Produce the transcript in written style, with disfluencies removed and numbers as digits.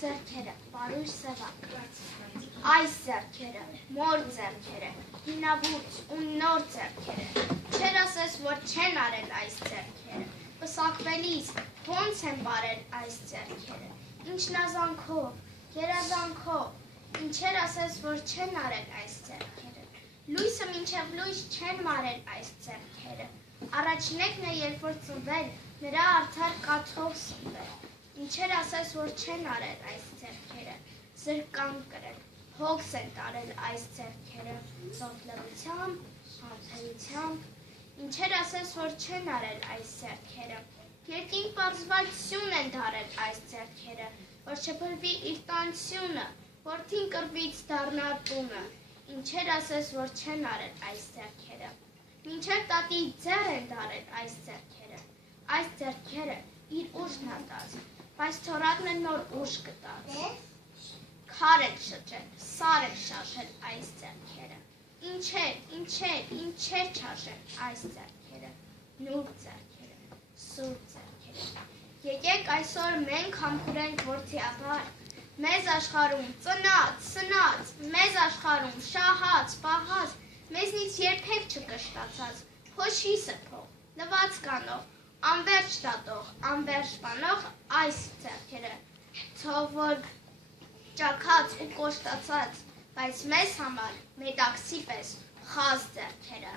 ձեռքերը, բարույր սևակ, այս ձեռքերը, մոր ձեռքերը, հինավուրց ու նոր ձեռքերը, չեր ասես, որ չեն արել այս ձեռքերը, պսակվելիս, ոնց են բարել այս ձեռքերը, ինչ նազանքով, երազանքով, ինչեր ասես, որ չեն արել այս ձեռքերը, լույսը մինչև լույս չեն մարել այս ձեռքերը, առաջինեկն է, երբ որ ծնվել, նրա արդար կաթով սնվել, ինչեր ասես, որ չեն արել այս ձեռքերը, զրկան կրել, հոգս են տարել այս ձեռքերը, ծովլվությամբ, համթեյությամբ, ինչեր ասես, որ չեն արել այս ձեռքերը, երկին պարզվալցյուն են դարել այս ձեռքերը, որ չփրվի իր տանցյունը, որդին կրվից դառնա տունը, ինչեր ասես, որ չեն արել այս ձեռքերը, մինչև տատի ձեռ են դարել այս ձեռքերը իր ուժն ատած, բայց թորակն են նոր ուժ կտած, քար են շրջել, սար են շարժել այս ձեռքերը, ինչեր չարժել այս ձեռքերը, նուրբ ձեռքերը, սուրբ ձեռքերը, եկեք այսօր մենք համբուրենք որդիաբար, մեզ աշխարհում ծնած, մեզ աշխարհում շահած, պահած, մեզնից երբեք չկշտացած, փոշիսը փող, լվացք անող, անվերջ դատող, անվերջ բանող այս ձեռքերը, թող որ ճաքած ու կոշտացած, բայց մեզ համար մետաքսի պես խազ ձեռքերը։